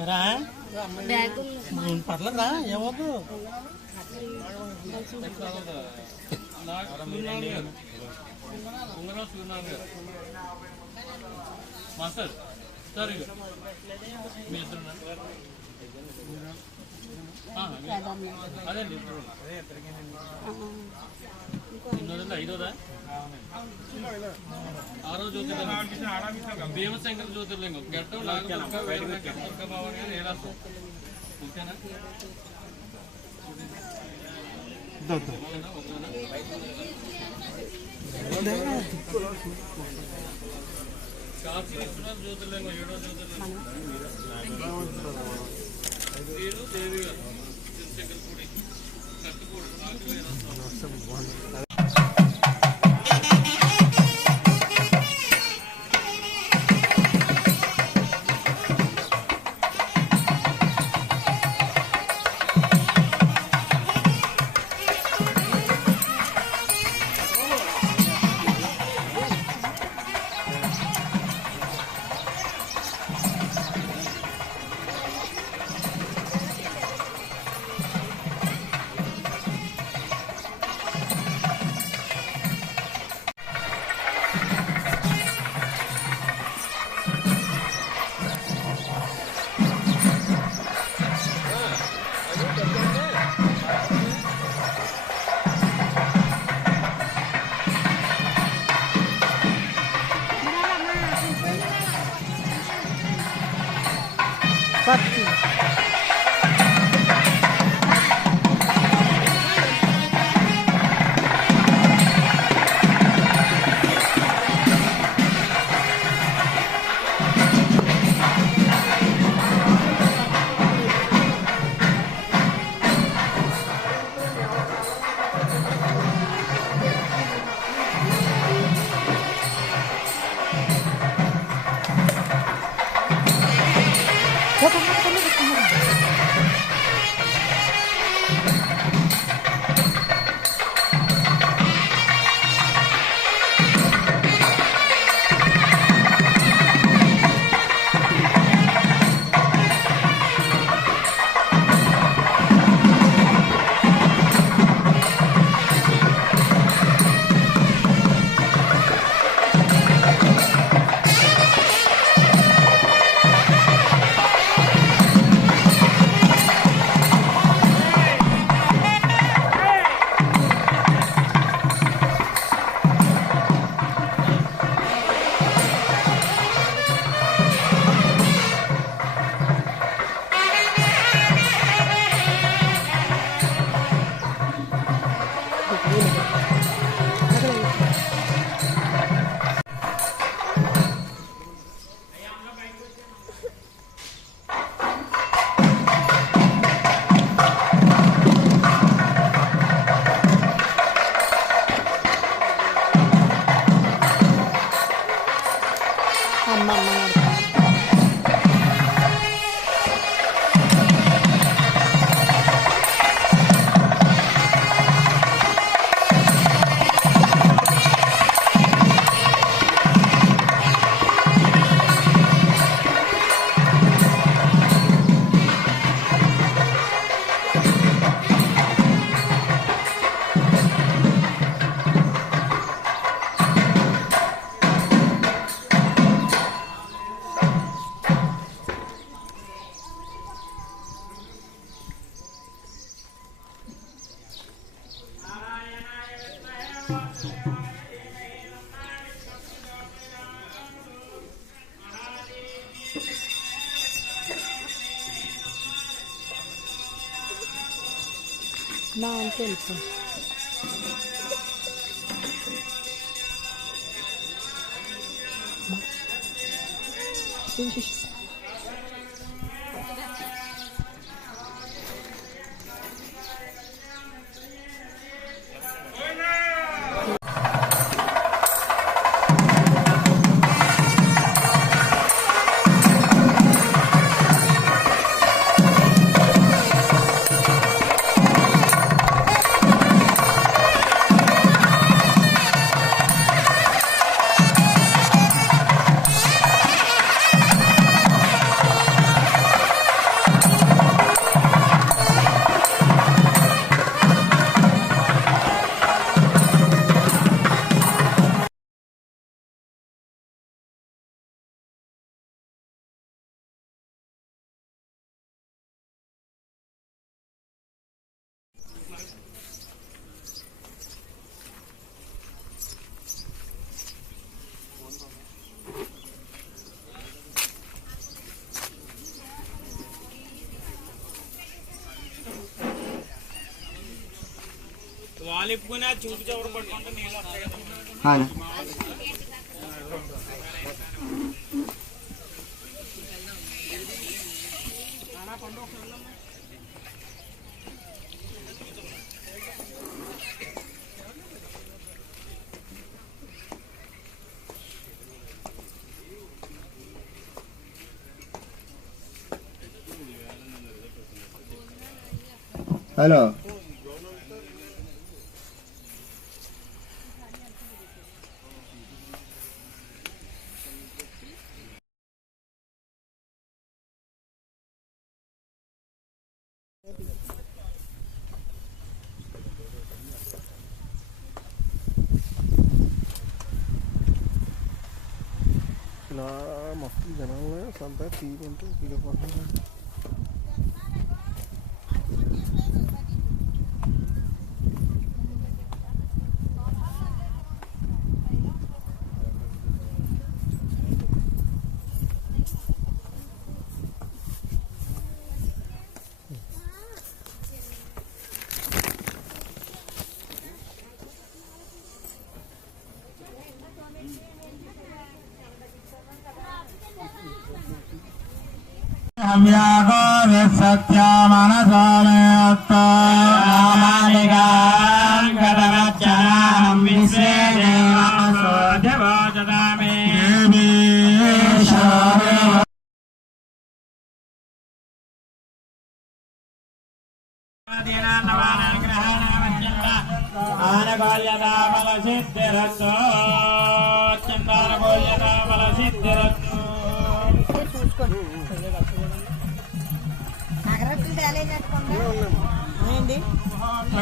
రా పర్లేదురా ఏమవుతు master sir మీ ఇద్దరు అదేండి ఇన్నోదా ఐదోదా ఆరో జ్యోతిర్లింగం భీమశంకర జ్యోతిర్లింగం గట్టం లాగబావని ఏడాసం ఓకేనా కాశీ విశ్వనాథ జ్యోతిర్లింగం ఏడో జ్యోతిర్లింగం పేరు దేవి గారు శంకరపూడి కట్టుకూడు Pati. Não, tempo. Gente, మాలిప్పుకుని చూపు చివరి పట్టుకుంటే నీళ్ళు వస్తాయి కదా. హలో ఇలా మొత్తం జనాలు సొంత తీరుంటూ దిగిపోతుంది.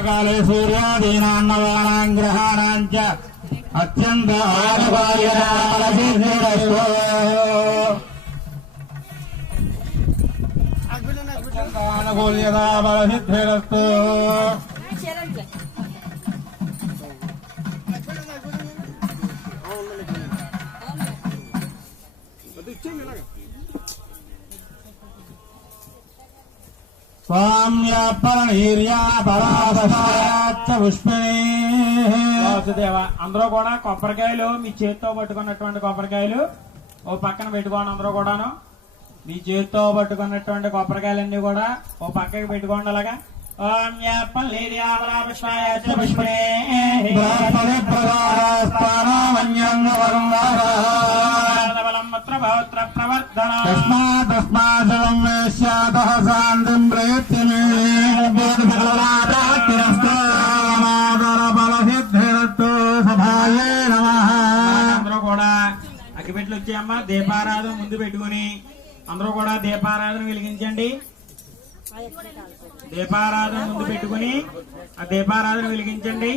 కాలే సూర్యాదీనాన్నవానాం గ్రహాణాం చ అత్యంత ఆనుకూల్యతా బలసిద్ధిరస్తు. వాసుదేవ అందరూ కూడా కొబ్బరికాయలు మీ చేతితో పట్టుకున్నటువంటి కొబ్బరికాయలు ఓ పక్కన పెట్టుకోండి. అందరూ కూడాను మీ చేతితో పట్టుకున్నటువంటి కొబ్బరికాయలన్నీ కూడా ఓ పక్కకి పెట్టుకోండి. అలాగా ఓం అందరూ కూడా అగ్గిపెట్లు వచ్చాయమ్మా. దీపారాధన ముందు పెట్టుకుని అందరూ కూడా దీపారాధన వెలిగించండి. దీపారాధన ముందు పెట్టుకుని ఆ దీపారాధన వెలిగించండి.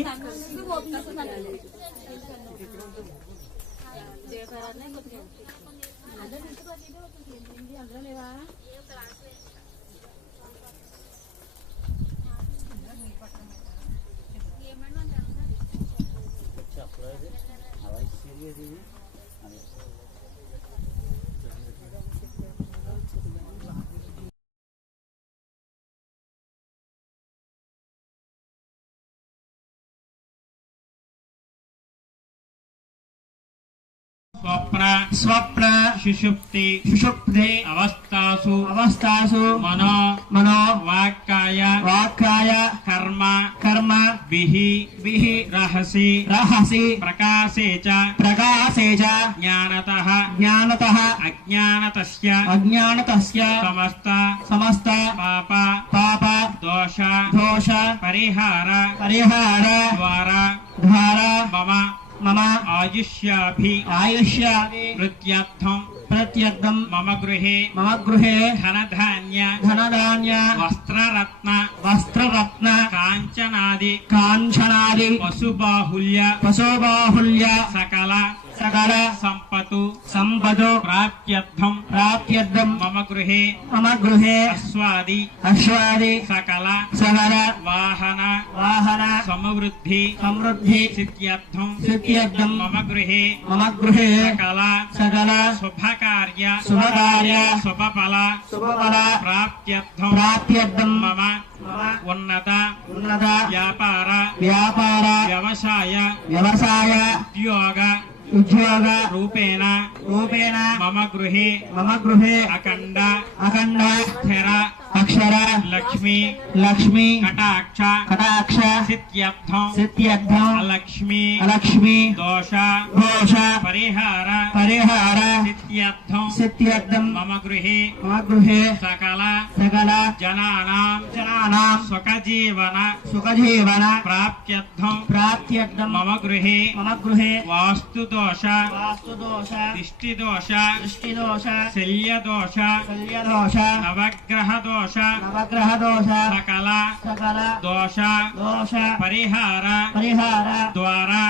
స్వప్న స్వప్న సుషుప్తి సుషుప్తి అవస్థాసు మనో వాక్కాయ కర్మ విహి రహసి ప్రకాశే చ జ్ఞానతః అజ్ఞానతస్య సమస్త పాప దోష పరిహార ద్వారా మమ ఆయుష్యాభి ప్రత్యర్థం మమ గృహే ధనధాన్య వస్త్రరత్న కాంచనాది పశుబాహుల్య సకల సంపతు ప్రాప్త్యర్థం మమ గృహే అశ్వాది సకల వాహన సమవృద్ధి సిద్ధ్యర్థం మమ గృహే సకల శుభకార్య శుభఫల ప్రాప్త్యర్థం మమ ఉన్నత వ్యాపార వ్యవసాయ ఉద్యోగ రూపేణ మమ గృహే అఖండ స్థిర అక్షర లక్ష్మి కటాక్ష సిద్ధ్యర్థం లక్ష్మి దోష పరిహార సిద్ధ్యర్థం మమ గృహే సకల జనానాం సుఖజీవన ప్రాప్త్యర్థం మమ గృహే వాస్తు దోష దిష్టి దోష శల్య దోష నవగ్రహ దోష సకల దోష పరిహార ద్వారా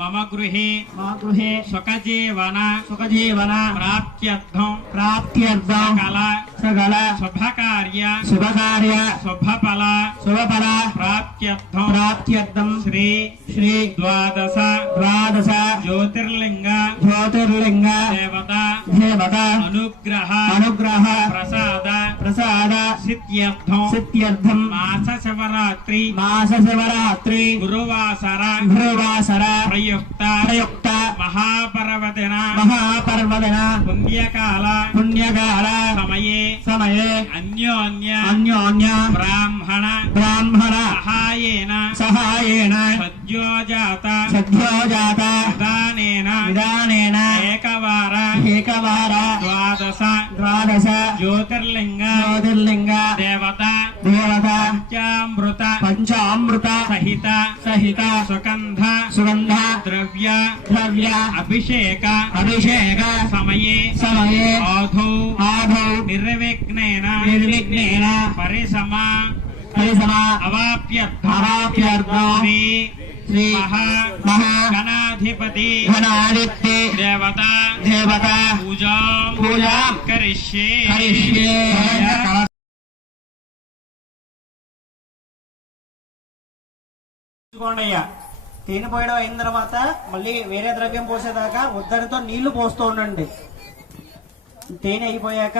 మమ గృహే సుఖజీవన ప్రాప్త్యర్థం సకల శుభకార్య శుభఫల ప్రాప్త్యర్థం శ్రీ ద్వాదశ జ్యోతిర్లింగ దేవత అనుగ్రహ ప్రసాద సిద్ధ్యర్థం మాస శివరాత్రి గురువాసర ప్రయుక్త మహాపర్వదిన పుణ్యకాల సమయే అన్యోన్య బ్రాహ్మణ సహాయేన సద్యోజాత విధానేన ఏకవార ద్వాదశ జ్యోతిర్లింగ దేవత పంచామృత సహిత సుగంధ ద్రవ్య అభిషేక సమయే ఆధౌ నిర్విఘ్నేన పరిసమా అవాప్యర్థం శ్రీ మహాగణాధిపతి దేవత పూజాం కరిష్యే. అయ్యా తేనె పోయడం అయిన తర్వాత మళ్ళీ వేరే ద్రవ్యం పోసేదాకా ఉద్దరితో నీళ్లు పోస్తూ ఉండండి. తేనె అయిపోయాక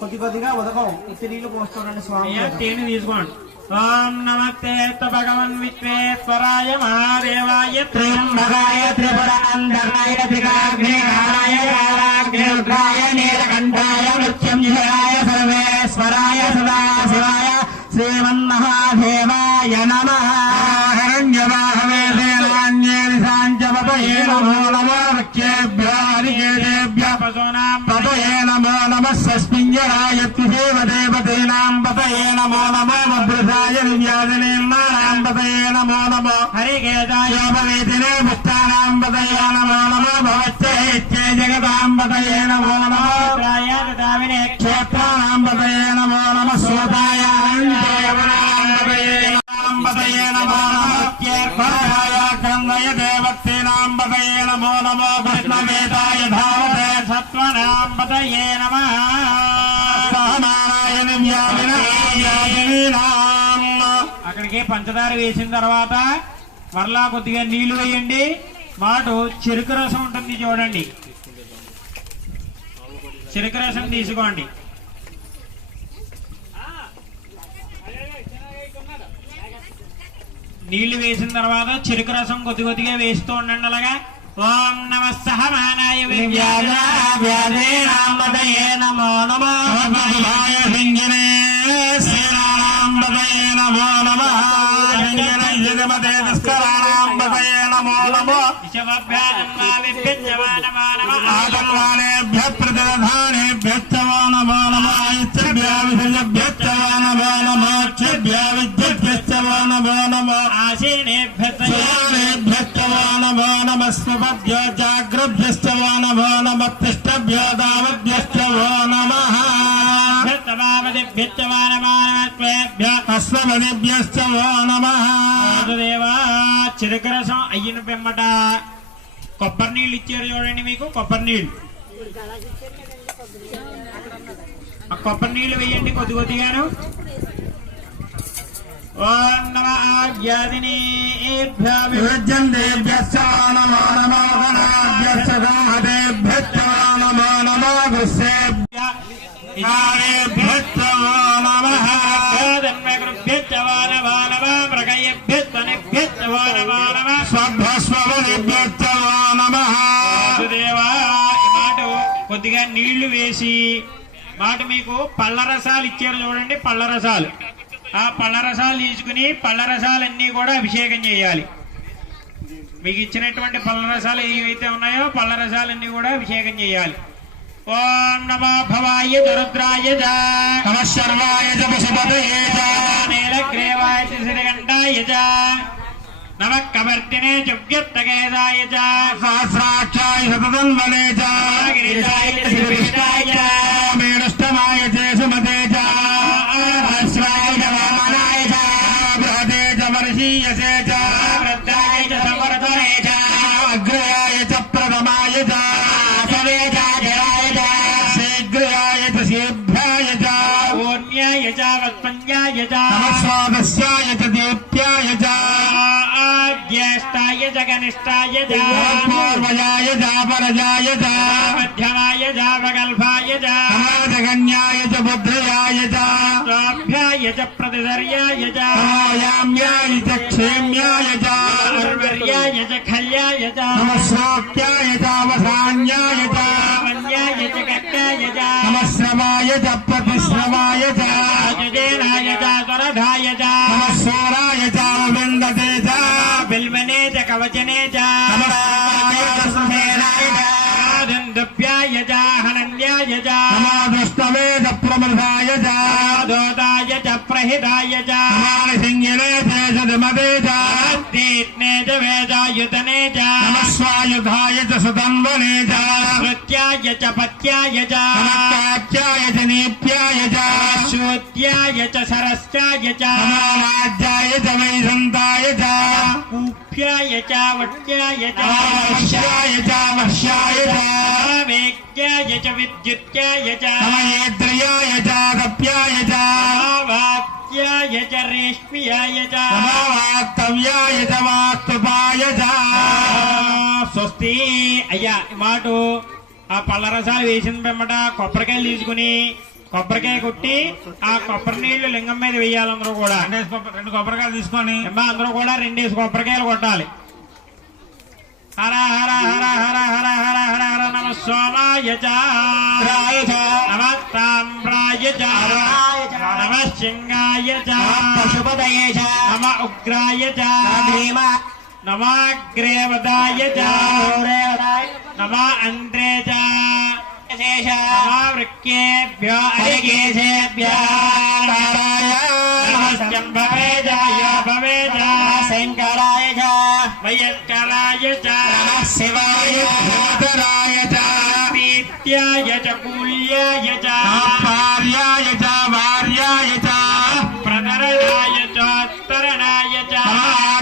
కొద్దిగా ఉదకం ఇత్తి నీళ్లు పోస్తూ ఉండండి స్వామి. తేనె తీసుకోండి. ఓం నమస్తే భగవన్ విశ్వేశ్వరాయ మహాదేవాయ త్ర్యంబకాయ త్రిపురాంతకాయ త్రికాగ్నికాయ కాలాగ్నిరుద్రాయ నీలకంఠాయ మృత్యుంజయాయ సర్వేశ్వరాయ సదాశివాయ శ్రీమన్మహాదేవాయ నమః. హిరణ్యబాహవే సేనాన్యేషాంచపతయే నమో నమో వృక్షేభ్యో పతయే నమో నమః సస్మింజరాయ దేవదేవతేనాం పతయే నమో నమో వృద్ధాయ దివ్యాదినేన్నాం పతయే నమో నమో హరికేదాయోపవేదినే ముక్తానాం పతయే నమో నమో భవచ్చే జగదాం పతయే నమో నమో క్షేత్రాణాం పతయే నమో నమః సోతాయ పతయే నమో నమః దేవతేనాం పతయే నమో నమో కృష్ణవేదాయ ధావతే సత్వనాం పతయే నమః. అక్కడికి పంచదార వేసిన తర్వాత మరలా కొద్దిగా నీళ్లు వేయండి. మాటు చెరుకు రసం ఉంటుంది చూడండి, చెరుకు రసం తీసుకోండి. నీళ్లు వేసిన తర్వాత చెరుకు రసం కొద్దిగా వేస్తూ ఉండండి. అలాగా ఓం నమ సహమానాయ నమో నమో ఆశీనేభ్యో జాగ్రభ్యో నమో నమ తిష్టభ్యో దావభ్యో నమః. అశ్వమదిభ్యో నమః. చెరుకు రసం అయిన పిమ్మట కొబ్బరి నీళ్ళు ఇచ్చారు చూడండి, మీకు కొబ్బరి నీళ్ళు. ఆ కొబ్బరి నీళ్ళు వేయండి కొద్ది కొద్దిగాను. ఓం నమ ఆజ్ఞాదిని కొద్దిగా నీళ్లు వేసి మాట మీకు పళ్ళ రసాలు ఇచ్చారు చూడండి, పళ్ళ రసాలు. ఆ పళ్ళ రసాలు తీసుకుని పళ్ళ రసాలన్నీ కూడా అభిషేకం చేయాలి. మీకు ఇచ్చినటువంటి పళ్ళ రసాలు ఏవైతే ఉన్నాయో పళ్ళ రసాలన్నీ కూడా అభిషేకం చేయాలి. ఓం నమో భవాయ రుద్రాయ నమశర్వాయ నీలగ్రీవాయ శ్రీకంఠాయ నమ కవర్తినే చువ్యత్తకేదాయ సహస్రాక్షాయ సతన్వనే గిరిజాయ శ్రీకృష్ణాయ మేడుష్టమాయ సుమతే హస్రాయ వామనాయ బృహదే వర్షీయసే వృద్ధాయ సమవర్ధనే అగ్రయాయ ప్రథమాయ జరాయ శీఘ్రాయ శీభ్రాయ ఓన్యాయ వత్పన్యాయ స్వాదస్యాయ దీప్యాయ ज्येष्ठाय कनिष्ठाय पूर्वजाय परजाय मध्यमाय प्रगल्भाय जगन्याय बुद्ध्याय स्वाभ्याय प्रतिधर्याय याम्याय क्षेम्याय अर्वर्याय खल्याय नमस्रोक्त्याय वसान्याय वन्याय कट्याय नमश्रवाय प्रतिश्रवाय अजजेनाय स्वरधाय नमस्वराय विन्दते बिल्वने कवचने दुभ्याय हनन्याय नमोस्तवे प्रमृताय दोदाय प्रहिताय सिंहने सदमदे तीत्ने वेदायुतने नमस्वायुधाय सुतन्वने कृत्याय च पत्याय कात्याय च नीप्याय शोत्याय च सरस्याय च राज्याय च वैसन्ताय च कूप्याय च वट्याय च वश्याय च वश्याय च वेक्याय च विद्युत्याय च नमयेन्द्रियाय च कप्याय च वाक्याय च रेश्म्याय च वाक्तव्याय च वास्तुपाय च స్వస్తి. అయ్యా మాట ఆ పళ్ళ రసాలు వేసిన పిమ్మట కొబ్బరికాయలు తీసుకుని కొబ్బరికాయ కొట్టి ఆ కొబ్బరి నీళ్లు లింగం మీద వేయాలి. అందరూ కూడా 2 కొబ్బరికాయలు తీసుకొని అందరూ కూడా 2 కొబ్బరికాయలు కొట్టాలి. హర హర హర హర హర హర హర హర నమ సోమాయ నమ తామ్రాయ నమ సింగాయ పశుపతయే నమ ఉగ్రాయ నమాగ్రేవదాయ నమ అంద్రే వృక్కేభ్యో అరికేశేభ్యో శంకరాయ వయస్కరాయ శివాయ ప్రీత్యాయ కూల్యాయ భార్యాయ వార్యాయ ప్రధరణాయ చోత్తరణాయ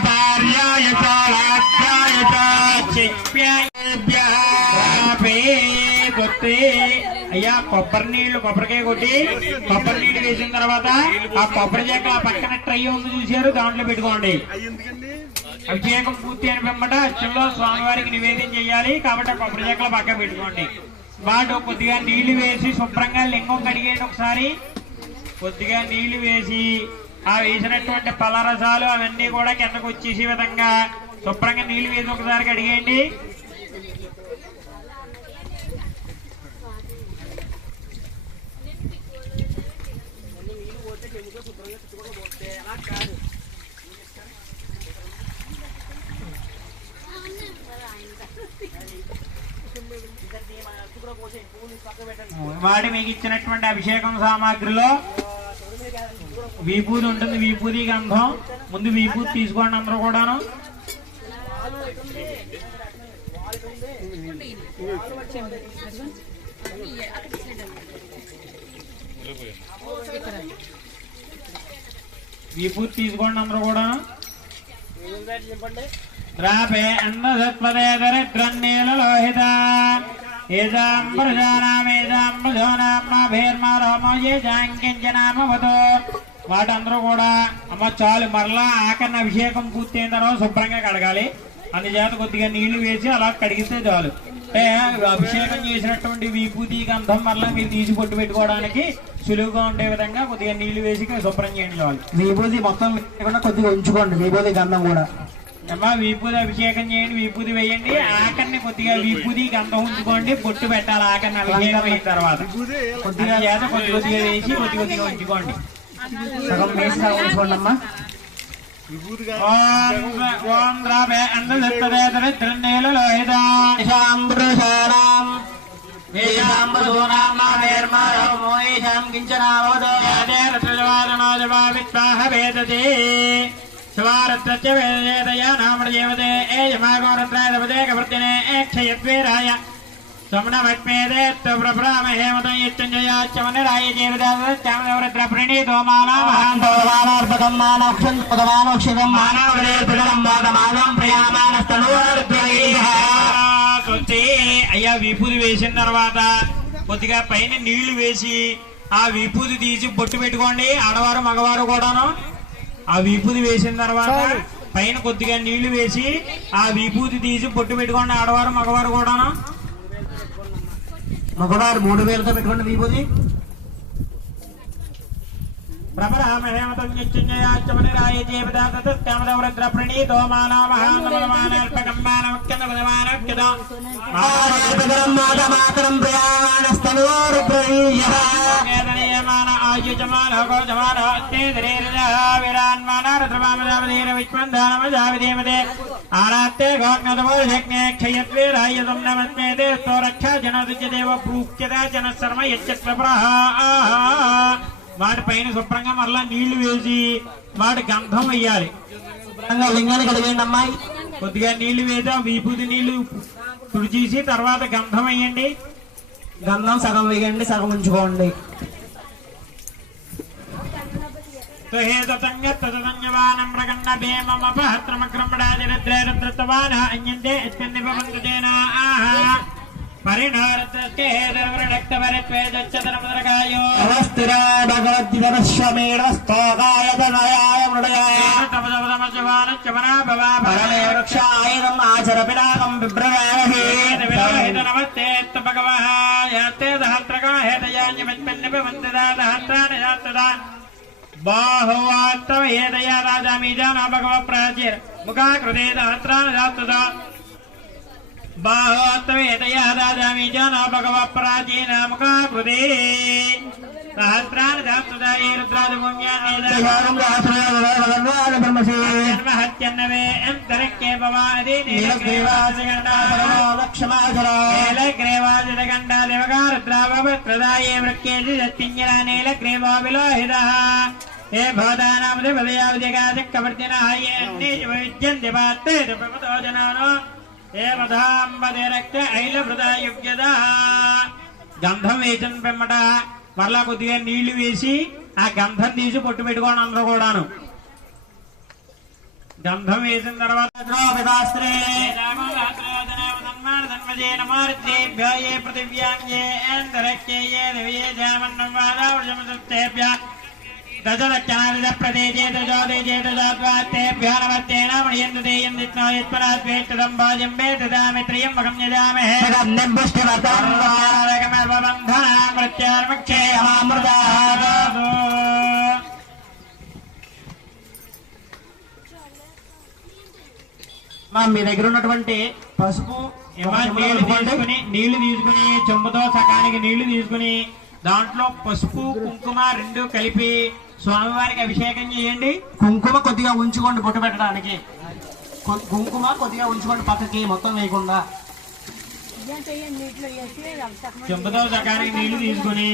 భార్యాయ లాభ్యాయ కొట్టి అయ్యా కొబ్బరి నీళ్లు కొబ్బరికాయ కొట్టి కొబ్బరి నీళ్లు వేసిన తర్వాత ఆ కొబ్బరి చెక్క పక్కన ట్రై ఉంది చూసారు, దాంట్లో పెట్టుకోండి. అభిషేకం పూర్తి అని వెంబట అచ్చంలో స్వామివారికి నివేదన చేయాలి కాబట్టి ఆ కొబ్బరి చెక్కలు పక్కన పెట్టుకోండి. వాడు కొద్దిగా నీళ్లు వేసి శుభ్రంగా లింగం కడిగేయండి. ఒకసారి కొద్దిగా నీళ్లు వేసి ఆ వేసినటువంటి పలరసాలు అవన్నీ కూడా కిందకు వచ్చేసే విధంగా శుభ్రంగా నీళ్లు వేసి ఒకసారి కడిగేయండి. వాడి మీకు ఇచ్చినటువంటి అభిషేకం సామాగ్రిలో విభూతి ఉంటుంది, విభూతి గంధం. ముందు విభూతి తీసుకోండి అందరూ కూడాను. విభూతి తీసుకోండి అందరూ కూడాను. ద్రాపే అన్నసత్పదే దరిద్రన్నీలలోహిత ఏజాం ప్రజానామేజాం ప్రజోనామేర్మారోమో ఏజాంకించనామవతో. వాటందరూ కూడా అమ్మ చాలు, మరలా ఆకరణ అభిషేకం పూర్తయిన తర్వాత శుభ్రంగా కడగాలి. అందుచేత కొద్దిగా నీళ్లు వేసి అలా కడిగితే చాలు. అంటే అభిషేకం చేసినటువంటి విభూతి గంధం మరలా మీరు తీసి పొట్టు పెట్టుకోవడానికి సులువుగా ఉండే విధంగా కొద్దిగా నీళ్లు వేసి శుభ్రం చేయండి చాలు. విభూతి మొత్తం లేకుండా కొద్దిగా ఉంచుకోండి, విభూతి గంధం కూడా. అమ్మా విభూతి అభిషేకం చేయండి, విభూతి వేయండి. ఆకరణ కొద్దిగా విభూతి గంధం ఉంచుకోండి, పొట్టు పెట్టాలి. ఆకరణ అభిషేకం అయిన తర్వాత కొద్దిగా చేత కొద్ది కొద్దిగా వేసి కొద్ది కొద్దిగా ఉంచుకోండి. సగం వేసి సగం ఉంచుకోండి అమ్మా. ఓం ద్రావే అన్నసత్పదే దరిద్రన్నీలలోహిత క్షయద్వేరాయ సమనమత్మేదే ప్రభ్రామహేమతం యచ్చంజయాచ్చమనిరాయ జీవదాద్ర ప్రణీతో మానార్పకం మానోక్షరం మానవరేపడం అయ్యా విభూతి వేసిన తర్వాత కొద్దిగా పైన నీళ్లు వేసి ఆ విభూతి తీసి బొట్టు పెట్టుకోండి. ఆడవారు మగవారు కూడాను ఆ విభూతి వేసిన తర్వాత పైన కొద్దిగా నీళ్లు వేసి ఆ విభూతి తీసి బొట్టు పెట్టుకోండి. ఆడవారు మగవారు కూడాను. మగవారు 3 వేలతో పెట్టుకోండి విభూతి. వాటి పైన శుభ్రంగా మరలా నీళ్లు వేసి వాటి గంధం వేయాలి. లింగాన్ని కడిగేయండి అమ్మాయి. కొద్దిగా నీళ్లు వేసి విభూతి నీళ్లు తుడిచేసి తర్వాత గంధం వేయండి. గంధం సగం వేయండి, సగం ఉంచుకోండి. బాహువాత్తమేదయా రాజామీజానా భగవ ప్రాచీర ముఖాకృతే దహత్రాన బాహోత్తమేదయా రాజామీజానా భగవ ప్రాచీన ముఖాకృతే సహస్రాన దాస్తుదాయే రుద్రాదిపుణ్యాన్మహత్యన్నవే అంతరక్కే భవాది నీలగ్రీవాదిగండా దేవగారుద్రావృత్రదాయే వృక్కేజి సత్తింజన నీలగ్రీవావిలోహిత हे भवदानामदे भवयावदिगाजक्कवर्तिनहायेन्निजवैद्यन्दिपात्तेजपवदोजनानो हे वधांबदे रक्ते ऐलभृदायुग्यदा గంధం వేసిన పిమ్మట మరలా కొద్దిగా నీళ్లు వేసి ఆ గంధం తీసి పొట్టు పెట్టుకోండి. అందరూ కూడాను గంధం వేసిన తర్వాత ప్రదేశేభ్యో నమస్తేన మణియందుదేయందిత్నాయత్పరాద్వేష్టదం భాజం వేదామి త్రియం మగం యజామహే మీ దగ్గర ఉన్నటువంటి పసుపు నీళ్లు తీసుకుని చెంబుతో సకానికి నీళ్లు తీసుకుని దాంట్లో పసుపు కుంకుమ 2 కలిపి స్వామివారికి అభిషేకం చేయండి. కుంకుమ కొద్దిగా ఉంచుకోండి పొట్టు పెట్టడానికి. కుంకుమ కొద్దిగా ఉంచుకోండి పక్కకి, మొత్తం వేయకుండా. చెంబుతో సకానికి నీళ్లు తీసుకుని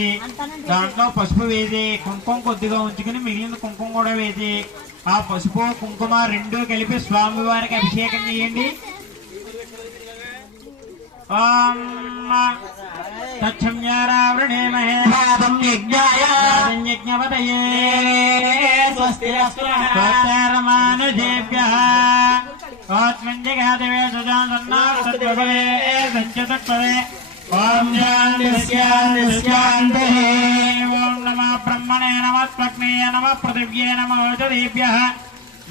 దాంట్లో పసుపు వేసి కుంకుమ కొద్దిగా ఉంచుకుని మిగిలిన కుంకుమ కూడా వేసి ఆ పసుపు కుంకుమ 2 కలిపి స్వామివారికి అభిషేకం చేయండి. ఓం తచ్చమ్యారావృణేమహే యజ్ఞపతయే స్వస్తిరమానుజేభ్యః ओत्मञ्जगादिवे सुजासन्नास्तद्भवे सञ्चतत्पदे ॐ शान्तिः ॐ नमः ब्रह्मणे नमः स्वप्ने नमः पृथिव्ये नमः ओषधीभ्यः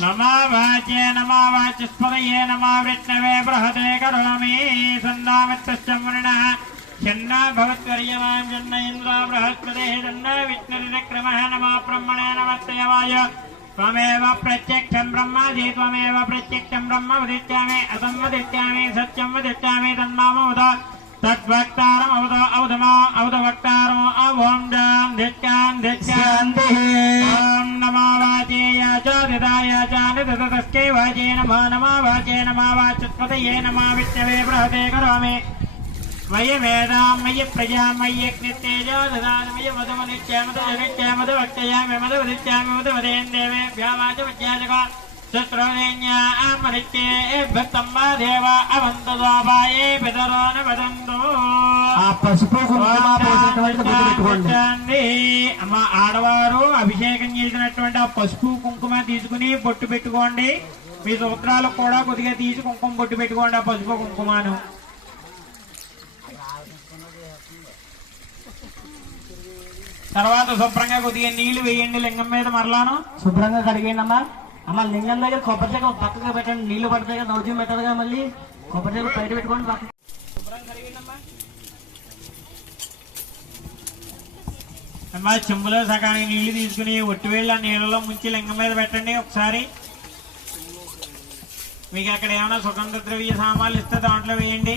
नमः वाचे नमः वाचस्पतये नमः विष्णवे बृहते करोमि सन्नामित्रश्च मुनिनः शन्नो भवत्वर्यमां शन्न इन्द्रो बृहस्पतिः शन्नो विष्णुर्विक्रमः नमः ब्रह्मणे नमः देवाय त्वमेव प्रत्यक्षं ब्रह्मासि त्वमेव प्रत्यक्षं ब्रह्म वदिष्यामि अतं वदिष्यामि सत्यं वदिष्यामि तन्मामोद तद्वक्तारमवद औदमा औदवक्तारमो अवों धिक्कान्तिः ॐ नमो वाचे याचादिदाय चानिदतस्कै वाचे नमो वाचे नमो वाचस्पतये नमः विष्णवे बृहते करोमि मयि वेदां मयि प्रजां मयि यज्ञतेजो ददामि मयि मधुवनित्यामधुवक्तयामि मधुवदित्यामि मधुवदेन देवेभ्यो वाचमज्ञाजक शत्रुदेन्या अमरित्ये भक्तं वा देव अवन्तदोपाये पितरो न वदन्तु అమ్మ ఆడవారు అభిషేకం చేసినటువంటి ఆ పసుపు కుంకుమ తీసుకుని బొట్టు పెట్టుకోండి మీ సూత్రాలు కూడా కొద్దిగా తీసి కుంకుమ బొట్టు పెట్టుకోండి ఆ పసుపు కుంకుమను తర్వాత శుభ్రంగా కొద్దిగా నీళ్లు వేయండి లింగం మీద మరలాను శుభ్రంగా కడిగేయండి అమ్మా అమ్మ లింగం దగ్గర కొబ్బరి చెక్క పక్కగా పెట్టండి నీళ్లు పడతాయి కదా దౌర్జన్యం పెట్టదుగా మళ్ళీ కొబ్బరి చెక్క బయట పెట్టుకోండి పక్క అమ్మా చెంబులో సగానికి నీళ్లు తీసుకుని ఒట్టివేళ్ళ నీళ్ళలో ముంచి లింగం మీద పెట్టండి ఒకసారి మీకు అక్కడ ఏమైనా సుగంధ ద్రవ్య సామాన్లు ఇస్తే దాంట్లో వేయండి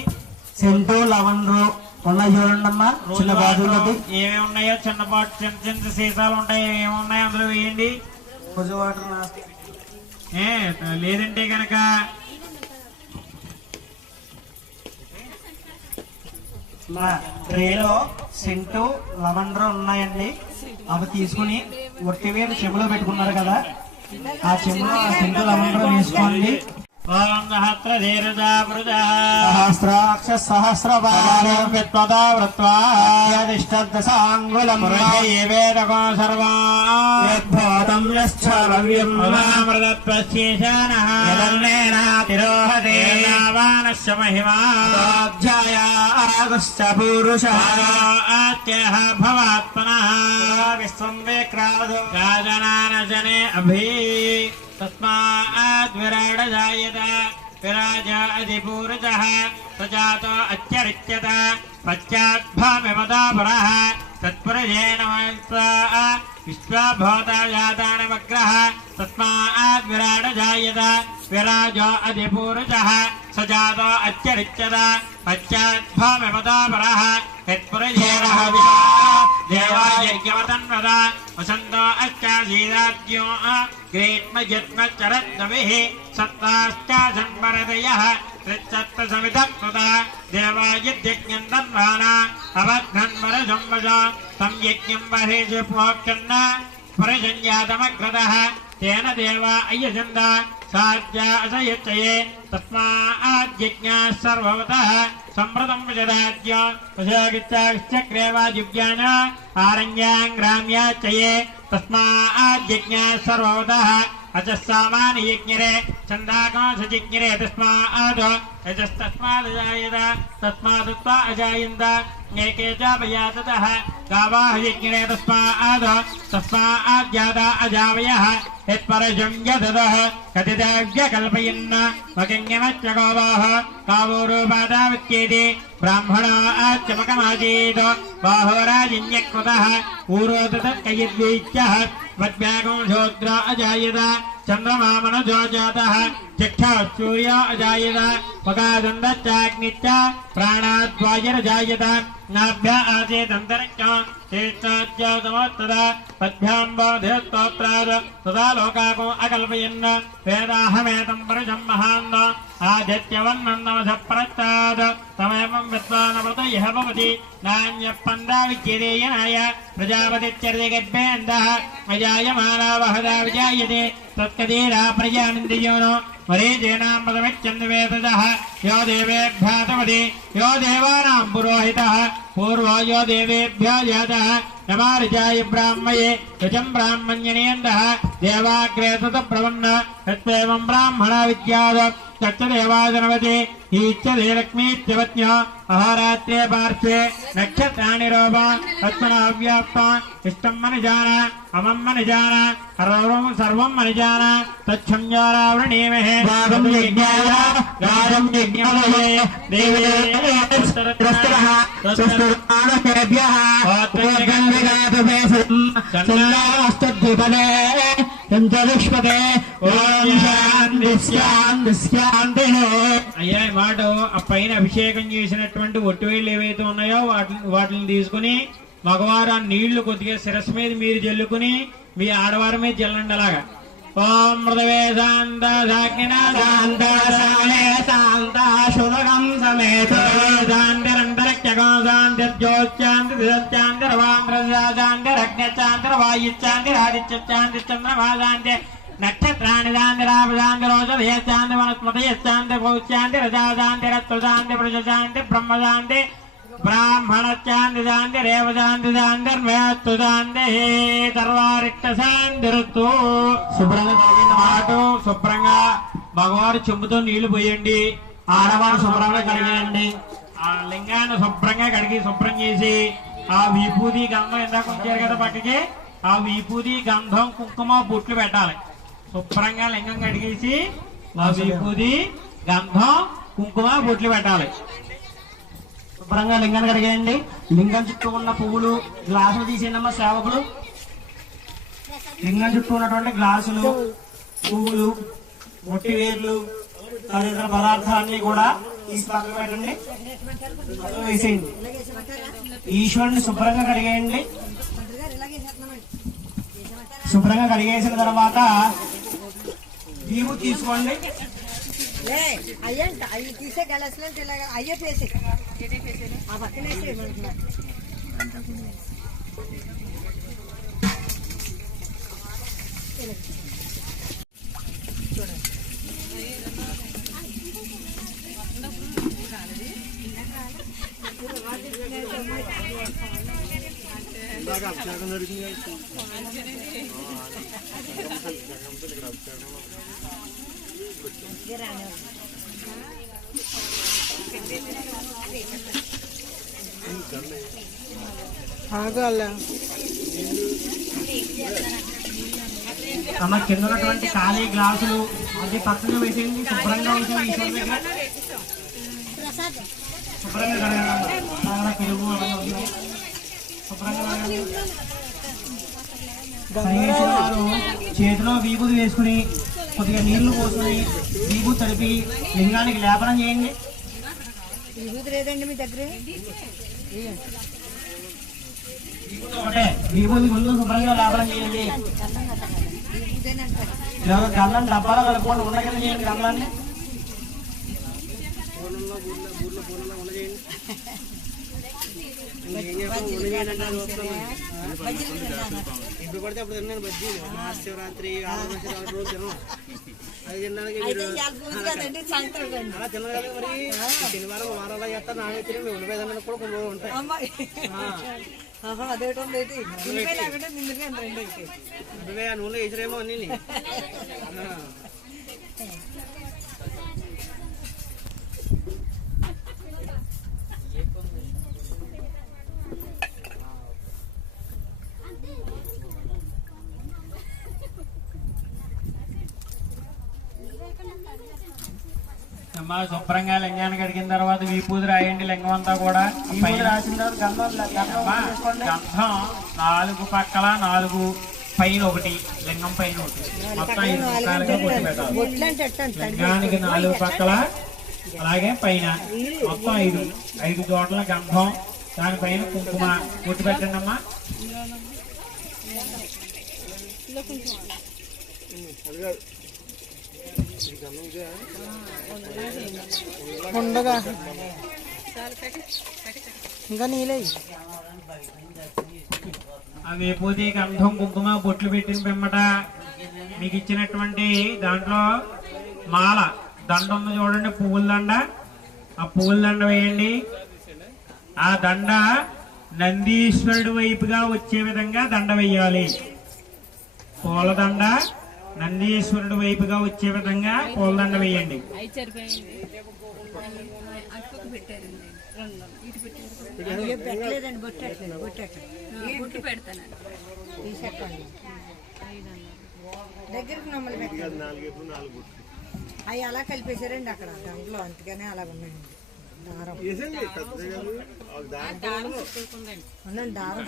సెంటు లవండ్రు ఉన్నాయి చూడండి అమ్మా చిన్న బాధులకి ఏమేమి ఉన్నాయో చిన్నపాటు చిన్న చిన్న సీసాలు ఉంటాయి ఏమున్నాయో అందులో వేయండి లేదంటే కనుక ట్రేలో సెంటు లవండ్రు ఉన్నాయండి అవి తీసుకుని ఒట్టివేలు చెంబులో పెట్టుకున్నారు కదా ఆ చెంబులో ఆ సెంటు లవండ్రు వేసుకోండి ఓం సహస్రాక్ష సహస్రపాదం విత్వదా వృత్వాదిష్టదశాంగుళం వేదకో సర్వాం యశ్చవ్యం అమృతత్వశేషానః తిరోహతే వానస్య మహిమా అధ్యాయాగశ్చ పురుషః ఆత్యః భవాత్మనః విశ్వం విక్రాదో రాజనానజనే అభి तस्माद् विराड जायत विराज अधिपूरुषः सजातो अच्चरित्यत पश्चाद्भामिमदापुरः तत्पुरुषेण विश्वभूता जातानमग्रः तस्माद् विराड जायत विराजो अधिपूरुषः सजातो अच्चरित्यत पश्चाद्भामिमदापुरः तत्पुरुषेण देवायज्ञवतन्वद वसन्तो अच्चासीदाद्यो ग्रेत्मजत्मचरद्नविः सत्ताश्च संवरदयः त्रिसप्तसमिधकृता देवायज्ञं तन्वाना अवध्नन्वरसंवद तं यज्ञं बहिषु प्रोक्षन्न परसंजातमग्रतः तेन देवा अयजन्त साध्या असयच्चये तस्माद्यज्ञाः सर्ववतः सम्प्रतं विजदाद्य वशागिच्चाश्चक्रेवाजिव्यान आरण्याङ्ग्राम्याच्चये तस्माद्यज्ञाः सर्ववतः अजस्सामानि यज्ञरे छन्दाकाशजिज्ञरे तस्माद् यजस्तस्मादजायत तस्मादुत्वा अजायन्त एके च भयाततः गावाः यज्ञरे तस्माद्जाता अजावयः यत्परशं यदतः कथिताव्यकल्पयन् वकिङ्गमच्च गावाः गावोरूपादावित्येति ब्राह्मणा आच्चमकमासीत् बाहोराजिन्यकृतः ऊरोदतत्कयद्वीच्यः वद्व्यागं शूद्र अजायत चन्द्रमामनजो जातः चक्षुसूर्य अजायत पगादन्दच्चाग्निश्च प्राणाद्वायुरजायत नाभ्य आसेदन्तरिक्ष श्रेष्ठाच्चमोत्तदा पद्भ्यां बोधस्तोत्रात् तदा लोकाको अकल्पयन् वेदाहमेतं पुरुषं महान् आदित्यवन्नमः प्रत्तात् तमेवं विद्वानव्रत यः भवति नान्यपन्दा विद्येयनाय प्रजापतित्यर्दिगर्भेन्दः अजायमाना वहदा विजायते तत्कदीरा प्रजानिन्द्रियोनो मरीचेनामृतमिच्छन्वेतः यो देवेभ्यातपति यो देवानां पुरोहितः पूर्वो यो देवेभ्यो जातः नमारिचाय ब्राह्मये यजं ब्राह्मण्यनेन्दः देवाग्रे तत प्रवन्न तत्त्वेवं ब्राह्मणा विद्यात् దేవాజనవతి ఈచ్చదే లక్ష్మీత్యవత్య అహోరాత్రే పార్శ్వే నక్షత్రాణి రూప తత్మనావ్యాప్త ఇష్టం మనిజాన అమం మనిజాన హరోం సర్వం మనిజాన తచ్చంజారావృణీమహే గారం యజ్ఞాయ గారం యజ్ఞమయే దేవే స్వస్తిర్మానకేభ్యః ఓగంధిగాతుపేసందనాస్తద్విపదే పంచవిష్పదే ఓం శాంతి శాంతి శాంతి. అయ్యా ఈ మాట ఆ పైన అభిషేకం చేసినటువంటి ఒట్టివేళ్ళు ఏవైతే ఉన్నాయో వాటిని తీసుకుని మగవారు ఆ నీళ్లు కొద్దిగా శిరస్సు మీద మీరు జల్లుకుని మీ ఆడవారి మీద జల్లండి అలాగా. ఓం మృదవే శాంత సాకిన శాంత శాంత శుభగం సమేత శాంతిరంతరక్షకం శాంతిర్జ్యోత్శాంతి దిశాంతిరవాంధ్రశాంతిరగ్ఞశాంతిరవాయుశాంతిరాదిత్యశాంతి చంద్రమా శాంతి నక్షత్రాణి శాంతిరాపశాంతి రోషధయశాంతి వనస్పతయశాంతి భౌశాంతి రజాశాంతి రత్వశాంతి ప్రజశాంతి బ్రహ్మశాంతి బ్రాహ్మణశాంతి శాంతి రేవశాంతి శాంతిర్మేత్తుశాంతి తర్వారిట్ట శాంతి ఋతు. శుభ్రంగా కలిగిన మాట శుభ్రంగా మగవారు చెంబుతో నీళ్లు పోయండి, ఆడవారు శుభ్రంగా కడిగేయండి. ఆ లింగాన్ని శుభ్రంగా కడిగి శుభ్రం చేసి ఆ విభూతి గంధం ఇందాక ఉంచారు కదా పక్కకి, ఆ విభూతి గంధం కుంకుమ బొట్లు పెట్టాలి. శుభ్రంగా లింగం కడిగేసి ఆ విభూతి గంధం కుంకుమ బొట్లు పెట్టాలి. శుభ్రంగా లింగాన్ని కడిగేయండి. లింగం చుట్టూ ఉన్న పువ్వులు గ్లాసులు తీసేయమ్మా సేవకులు. లింగం చుట్టూ ఉన్నటువంటి గ్లాసులు, పువ్వులు, మొట్టి వేర్లు తదితర పదార్థాన్ని కూడా తీసి పక్కన పెట్టండి, అందులో వేసేయండి. ఈశ్వరుని శుభ్రంగా కడిగేయండి. శుభ్రంగా కడిగేసిన తర్వాత దీవు తీసుకోండి. అయ్యంట అవి తీసే గలస్లో అయ్యే పేసే ఆ పక్కన వేసేయమంటున్నా. అమ్మ కింద ఉన్నటువంటి ఖాళీ గ్లాసులు అది పక్కన వేసేయండి. శుభ్రంగా ఉంటుంది. ఈశ్వరుని దగ్గర శుభ్రంగా కడగండి. పెరుగు శుభ్రంగా కడిగేసిన వారు చేతిలో వీబూది వేసుకుని కొద్దిగా నీళ్లు పోసుకుని వీబూది తడిపి లింగానికి లేపనం చేయండి. విభూతి లేదండి మీ దగ్గర? ఒకటే వీబూది ముందు శుభ్రంగా లేపనం చేయండి. గల్లం డబ్బాలో కలుపుకోండి. ఉండగా చేయండి గల్లాన్ని. ఎప్పుడు పడితే అప్పుడు తిన్నాను బజ్జీలు. మహాశివరాత్రి రోజు తిన్నాం. అది తినడానికి అలా తిన్నారు కదా. మరి శనివారం వారాలు చేస్తారు. నానే తిని ఉండిపోయేదాన్ని కూడా కొన్ని రోజులు ఉంటాయి. అదేటో నూనెలో వేసిరేమో అన్ని. అమ్మా శుభ్రంగా లింగాన్ని కడిగిన తర్వాత వీపూది రాయండి. లింగం అంతా కూడా రాసిన తర్వాత గంధం 4 పక్కల 4 పైన ఒకటి, లింగం పైన ఒకటి, మొత్తం 5 రకాలుగా కొట్టి పెట్టాలి. లింగానికి 4 పక్కల అలాగే పైన మొత్తం 5 చోట్ల గంధం, దానిపైన కుంకుమ కొట్టి పెట్టండి అమ్మా. ఉండగా ఇంకా నీలే ఆ విభూతి గంధం కుంకుమ బొట్లు పెట్టిన పిమ్మట మీకు ఇచ్చినటువంటి దాంట్లో మాల దండ ఉంది చూడండి, పువ్వుల దండ. ఆ పువ్వుల దండ వేయండి. ఆ దండ నందీశ్వరుడు వైపుగా వచ్చే విధంగా దండ వేయాలి. పూలదండ నందీశ్వరుడు వైపుగా వచ్చే విధంగా పూలదండ వేయండి. పెట్టలేదండి బొట్టు పెడతానండి తీసేటండి దగ్గరికి మమ్మల్ని పెట్టండి. అవి అలా కలిపేశారండి అక్కడ దాంట్లో, అందుకనే అలా ఉన్నాయండి. దారం అవునండి, దారం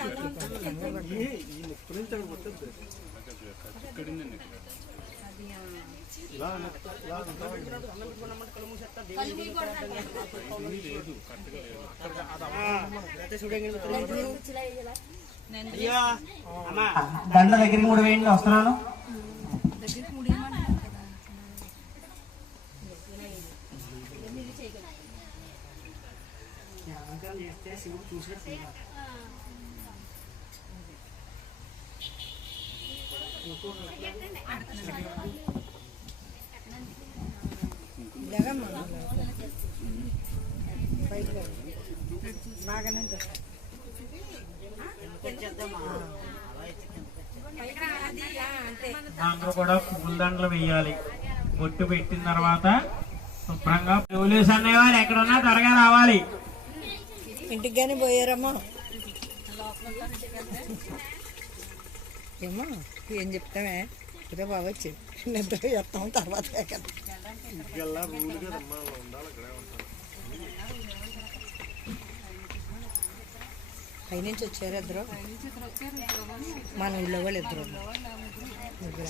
దండ దగ్గరికి కూడా వేయండి, వస్తున్నాను. బాగానే అందరూ కూడా పూలదండలు వేయాలి. బొట్టు పెట్టిన తర్వాత శుభ్రంగా పోలీసు అనేవారు ఎక్కడున్నా త్వరగా రావాలి. ఇంటికి కానీ పోయారమ్మా. ఏమో ఏం చెప్తామే, ఇదే బాగొచ్చు నిద్ర చేస్తాం తర్వాత పైనుంచి వచ్చారు ఇద్దరు, మన ఊళ్ళో వాళ్ళు ఇద్దరు ముగ్గురు.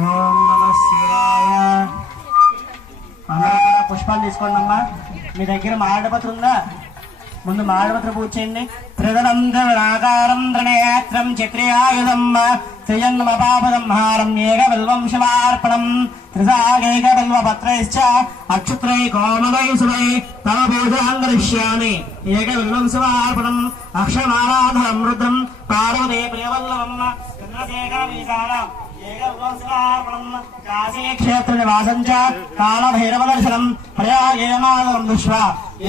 ఓం నమః శివాయ. అందరూ కూడా పుష్పాలు తీసుకోండి అమ్మా. మీ దగ్గర మాడపత్ర ఉందా? ముందు మాడపత్ర పూజ చేయండి. త్రిదలంకారం త్రినేత్రం చిత్రయాయుధం త్రిజన్మపాపదంహారం ఏక బిల్వం శివార్పణం త్రిసాగైక బిల్వపత్రైశ్చ అక్షుత్రై కోమలై శుభై తవ పూజాం కరిష్యామి. ఏక బిల్వం శివార్పణం అక్షమాలాధరం రుద్రం పార్వతీ ప్రియవల్లభం చంద్రశేఖరమీకారం కాశీక్షేత్ర నివాసం చ కాళభైరవదర్శనం ప్రయాగేమాదరం దృష్ట్వా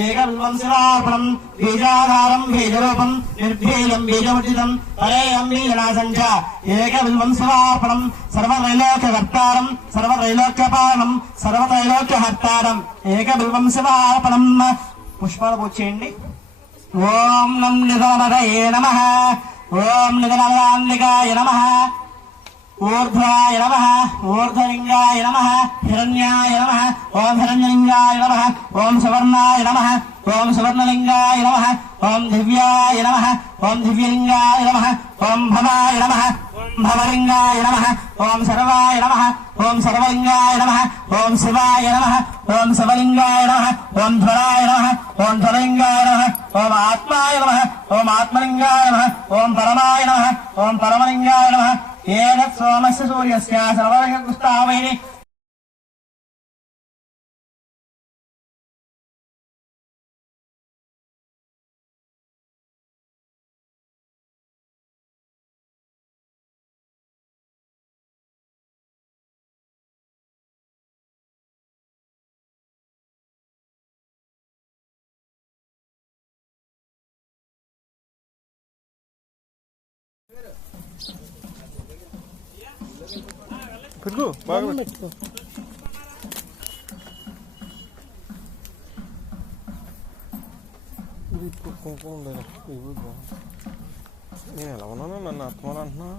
ఏకవిల్వం శివార్పణం బీజాధారం బీజరూపం నిర్భీలం బీజముర్జితం పరేయం బీజనాశం చ ఏకవిల్వం శివార్పణం సర్వత్రైలోక్యకర్తారం సర్వత్రైలోక్యపాలనం సర్వత్రైలోక్యహర్తారం ఏకవిల్వం శివార్పణం. పుష్పాలు పూజ చేయండి. ఓం నం నిధనమదయే నమః. ఓం నిధనమదాంబికాయ నమః. ఊర్ధ్వాయ నమః. ఊర్ధ్వలింగాయ నమః. హిరణ్యాయ నమః. ఓం హిరణ్యలింగాయ నమః. ఓం సువర్ణాయ నమః. ఓం సువర్ణలింగాయ నమః. ఓం దివ్యాయ నమః. ఓం దివ్యలింగాయ నమః. ఓం భవాయ నమః. ఓం భవలింగాయ నమః. ఓం సర్వాయ నమః. ఓం సర్వలింగాయ నమః. ఓం శివాయ నమః. ఓం శివలింగాయ నమః. ఓం ధ్వరాయ నమః. ఓం ధ్వరలింగాయ నమః. ఓం ఆత్మాయ నమః. ఓం ఆత్మలింగాయ నమః. ఓం పరమాయ నమః. ఓం పరమలింగాయ నమః. ఏతత్ సోమస్య సూర్యస్య సర్వలింగగుస్తావైః పెట్టుకో బాగా పెట్టుకో. కుంకుమ ఉండదు. నేను ఎలా ఉన్నాను, నన్ను ఆత్మలు అంటున్నా.